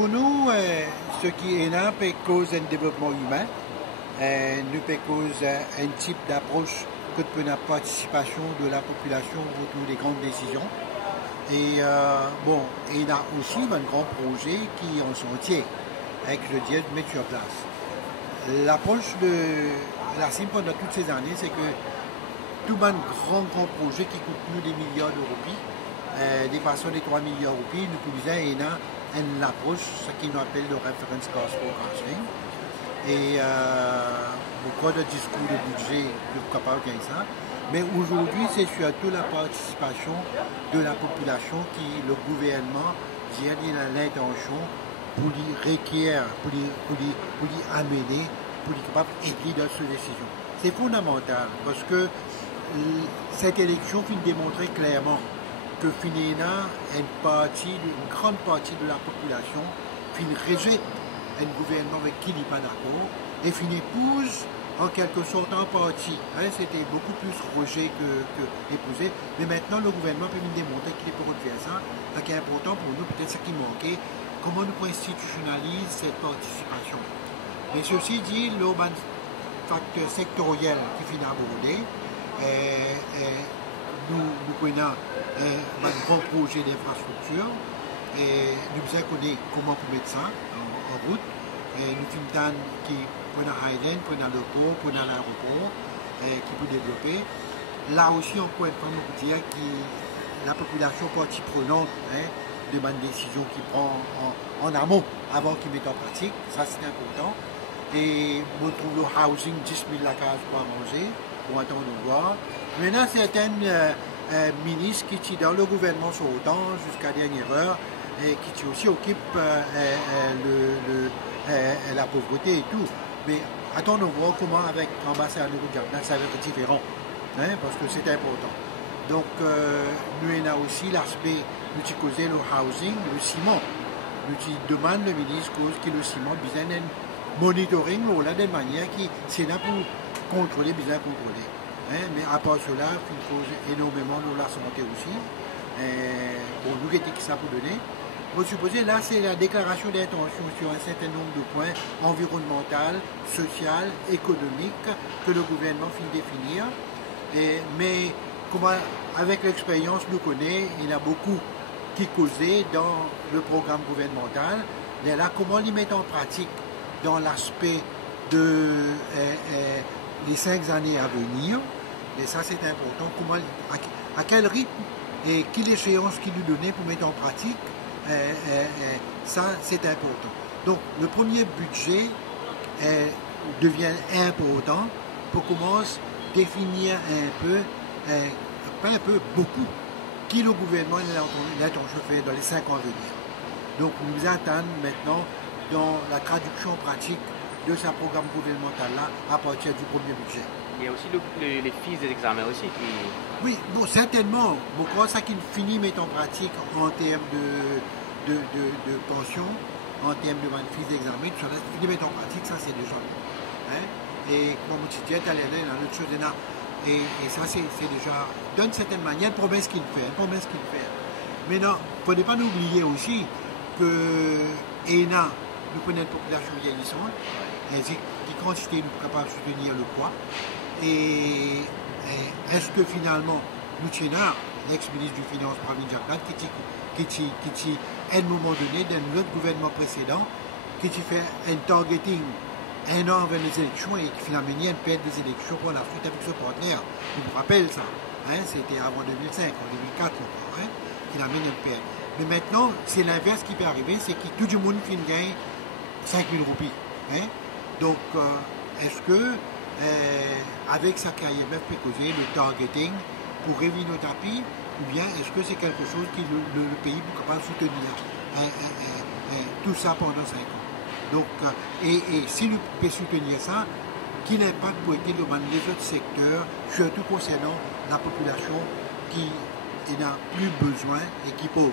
pour nous, ce qui est là, c'est cause un développement humain. Nous peut cause un type d'approche que de la participation de la population autour des grandes décisions. Et bon, il y a aussi un grand projet qui est en chantier, avec le dièse mettre sur place. L'approche de la CIM pendant toutes ces années, c'est que tout un grand projet qui coûte nous des milliards de roupies, dépassant les 3 milliards de roupies, nous pouvons une approche, ce qu'on appelle le reference cost forecasting. Et beaucoup de discours de budget, nous sommes capables de ça. Mais aujourd'hui, c'est surtout la participation de la population qui, le gouvernement, a l'intention pour les requérir, pour les amener, pour les capables d'aider dans ces décisions. C'est fondamental parce que cette élection vient démontrer clairement que finalement, une grande partie de la population rejette un gouvernement avec qui il n'est pas d'accord et épouse en quelque sorte en partie. C'était beaucoup plus rejet que épousé, mais maintenant le gouvernement peut nous démontrer qu'il est pour faire ça. Ce qui est important pour nous, peut-être ce qui manquait, comment nous institutionnaliser cette participation. Mais ceci dit, le facteur sectoriel qui finit abordé, nous prenons un grand projet d'infrastructure et nous devons connaître comment pour mettre ça en route. Et nous finissons qui prenons Highland, prenons le port, prenons l'aéroport qui peut développer. Là aussi, on peut dire que la population partie prenante de bonnes décisions qu'il prend en amont avant qu'il mette en pratique. Ça, c'est important. Et on trouve le housing, 10 000 la case pour manger, pour attendre de voir. Maintenant, certains ministres qui sont dans le gouvernement sont autant jusqu'à dernière heure et qui aussi occupent la pauvreté et tout. Mais attendons de voir comment avec l'ambassadeur de Gabna ça va être différent, parce que c'est important. Donc, nous avons aussi l'aspect, nous avons causé le housing, le ciment. Nous demandons le ministre que le ciment besoin d'un monitoring de manière qui c'est là pour contrôler, bien contrôler. Mais à part cela, il cause énormément de la santé aussi. Bon, nous qu'est-ce que ça peut donner? Vous supposez, là, c'est la déclaration d'intention sur un certain nombre de points environnemental, social, économique que le gouvernement finit de définir. Mais comment, avec l'expérience, nous connaissons, il y a beaucoup qui causaient dans le programme gouvernemental. Mais là, comment les mettre en pratique dans l'aspect de les 5 années à venir. Et ça, c'est important. Comment, à quel rythme et quelle échéance qu'il nous donnait pour mettre en pratique. Ça, c'est important. Donc, le premier budget devient important pour commencer à définir un peu, pas un peu, beaucoup, qui le gouvernement a l'intention de faire dans les 5 ans à venir. Donc, nous attendons maintenant dans la traduction pratique de ce programme gouvernemental-là à partir du premier budget. Il y a aussi les fiches des examens aussi qui... Oui, bon, certainement. Beaucoup ça qui finit mettre en pratique en termes de pension, en termes de fiches d'examen, tout ça, finit mettre en pratique, ça c'est déjà bon. Et comme tu disais, dans l'autre chose, et ça c'est déjà, d'une certaine manière, une promesse qu'il fait. Maintenant, il ne faut pas nous oublier aussi que ENA, nous connaissons une population vieillissante, qui quantité nous est capable de soutenir le poids. Et est-ce que finalement, nous tenons l'ex-ministre du Finance, Pravin Jagnat, qui à un moment donné, dans notre gouvernement précédent, qui fait un targeting un an avant les élections et qui finalement a une perte des élections pour la flûte avec ce partenaire. Je me rappelle ça. C'était avant 2005, en 2004 encore, qu'il amène une perte. Mais maintenant, c'est l'inverse qui peut arriver, c'est que tout le monde gagne 5 000 roupies. Donc, est-ce que, avec sa carrière, peut causer le targeting pour réveiller nos tapis, ou bien est-ce que c'est quelque chose que le pays est capable de soutenir tout ça pendant 5 ans? Donc, et si nous pouvons soutenir ça, quel impact pour être dans les autres secteurs, surtout concernant la population qui n'a plus besoin et qui est pauvre?